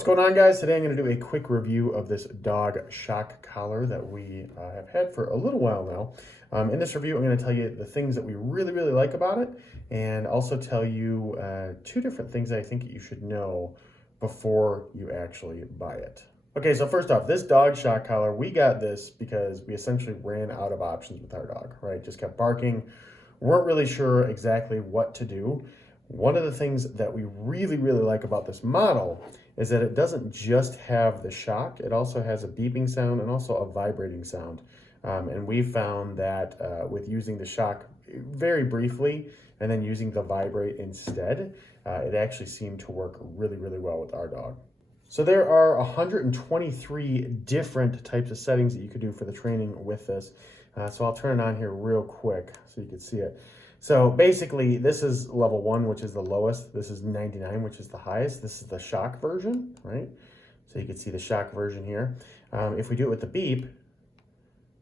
What's going on, guys? Today I'm going to do a quick review of this dog shock collar that we have had for a little while now. In this review, I'm going to tell you the things that we really like about it, and also tell you two different things that I think you should know before you actually buy it. Okay, so first off, this dog shock collar, we got this because we essentially ran out of options with our dog, right? Just kept barking, weren't really sure exactly what to do. One of the things that we really like about this model is that it doesn't just have the shock, it also has a beeping sound and also a vibrating sound. And we found that with using the shock very briefly and then using the vibrate instead, it actually seemed to work really well with our dog. So there are 123 different types of settings that you could do for the training with this. So I'll turn it on here real quick so you can see it. So basically, this is level 1, which is the lowest. This is 99, which is the highest. This is the shock version, right? So you can see the shock version here. If we do it with the beep,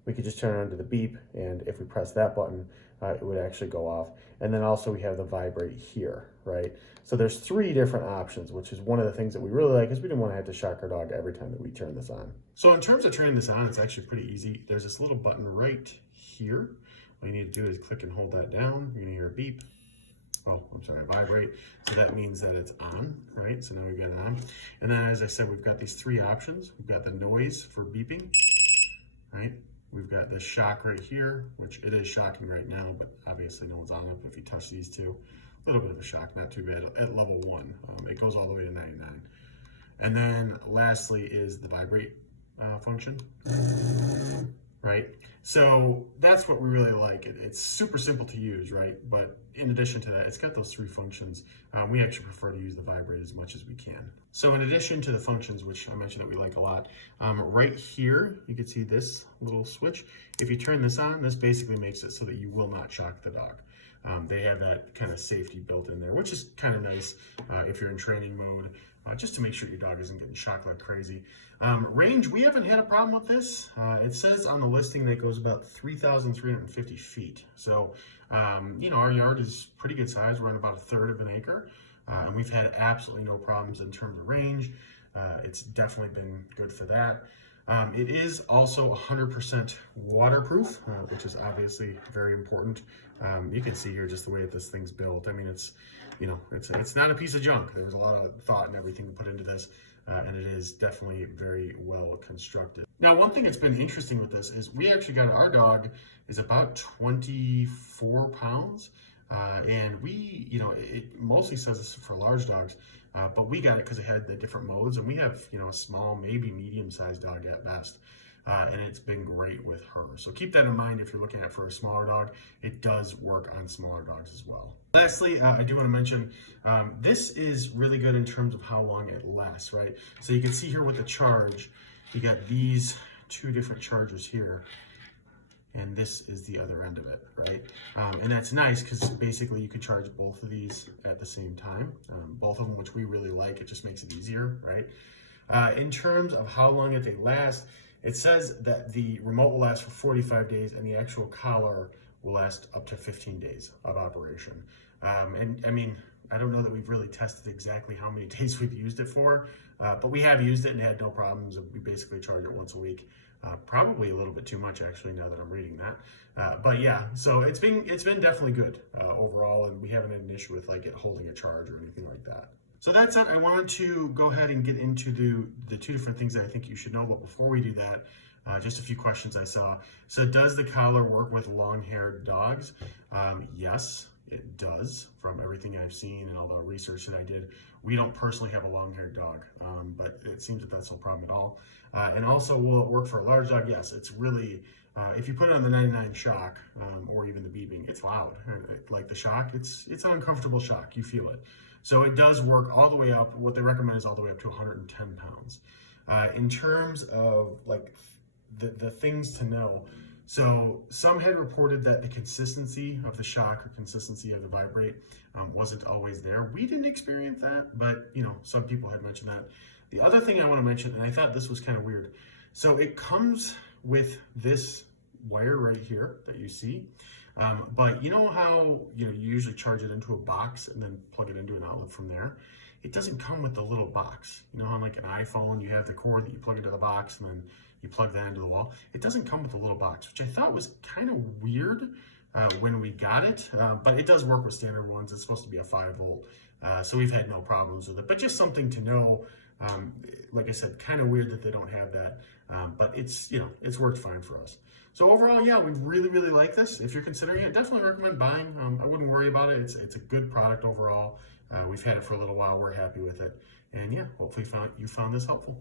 we could just turn it on to the beep, and if we press that button, it would actually go off. And then also we have the vibrate here, right? So there's 3 different options, which is one of the things that we really like, because we didn't want to have to shock our dog every time that we turn this on. So in terms of turning this on, it's actually pretty easy. There's this little button right here. All you need to do is click and hold that down. You're gonna hear a beep. Oh, I'm sorry, vibrate. So that means that it's on, right? So now we've got it on. And then, as I said, we've got these 3 options. We've got the noise for beeping, right? We've got the shock right here, which it is shocking right now, but obviously no one's on it. But if you touch these two, a little bit of a shock, not too bad at level 1. It goes all the way to 99. And then lastly is the vibrate function. Right? So that's what we really like. It's super simple to use, right? But in addition to that, it's got those 3 functions. We actually prefer to use the vibrate as much as we can. So in addition to the functions, which I mentioned that we like a lot, right here, you can see this little switch. If you turn this on, this basically makes it so that you will not shock the dog. They have that kind of safety built in there, which is kind of nice if you're in training mode, just to make sure your dog isn't getting shocked like crazy. Range, we haven't had a problem with this. It says on the listing that it goes about 3,350 feet. So, you know, our yard is pretty good size. We're on about 1/3 of an acre, and we've had absolutely no problems in terms of range. It's definitely been good for that. It is also 100% waterproof, which is obviously very important. You can see here just the way that this thing's built. I mean, it's, you know, it's not a piece of junk. There was a lot of thought and everything put into this, and it is definitely very well constructed. Now, one thing that's been interesting with this is we actually got, our dog is about 24 pounds, and we, you know, it mostly says this for large dogs, but we got it because it had the different modes, and we have, you know, a small, maybe medium-sized dog at best. And it's been great with her. So keep that in mind if you're looking at for a smaller dog. It does work on smaller dogs as well. Lastly, I do want to mention, this is really good in terms of how long it lasts, right? So you can see here with the charge, you got these 2 different chargers here, and this is the other end of it, right? And that's nice because basically you can charge both of these at the same time. Both of them, which we really like, it just makes it easier, right? In terms of how long they last, it says that the remote will last for 45 days and the actual collar will last up to 15 days of operation. And I mean, I don't know that we've really tested exactly how many days we've used it for, but we have used it and had no problems. We basically charge it once a week. Probably a little bit too much actually now that I'm reading that. But yeah, so it's been definitely good overall, and we haven't had an issue with like it holding a charge or anything like that. So that's it. I wanted to go ahead and get into the 2 different things that I think you should know. But before we do that, just a few questions I saw. So does the collar work with long-haired dogs? Yes, it does. From everything I've seen and all the research that I did, we don't personally have a long-haired dog, but it seems that that's no problem at all. And also, will it work for a large dog? Yes, it's really, if you put it on the 99 shock, or even the beeping, it's loud. Like the shock, it's an uncomfortable shock. You feel it. So it does work all the way up. What they recommend is all the way up to 110 pounds. In terms of like the things to know, so some had reported that the consistency of the shock or consistency of the vibrate wasn't always there. We didn't experience that, but you know, some people had mentioned that. The other thing I want to mention, and I thought this was kind of weird, so it comes with this wire right here that you see. But you know how you usually charge it into a box and then plug it into an outlet from there? it doesn't come with the little box. You know how like an iPhone, you have the cord that you plug into the box and then you plug that into the wall. It doesn't come with the little box, which I thought was kind of weird when we got it, but it does work with standard ones. It's supposed to be a 5-volt, so we've had no problems with it, but just something to know. Like I said, kind of weird that they don't have that, but it's, you know, it's worked fine for us. So overall, yeah, we really like this. If you're considering it, definitely recommend buying. I wouldn't worry about it. It's a good product overall. We've had it for a little while. We're happy with it. And yeah, hopefully you found this helpful.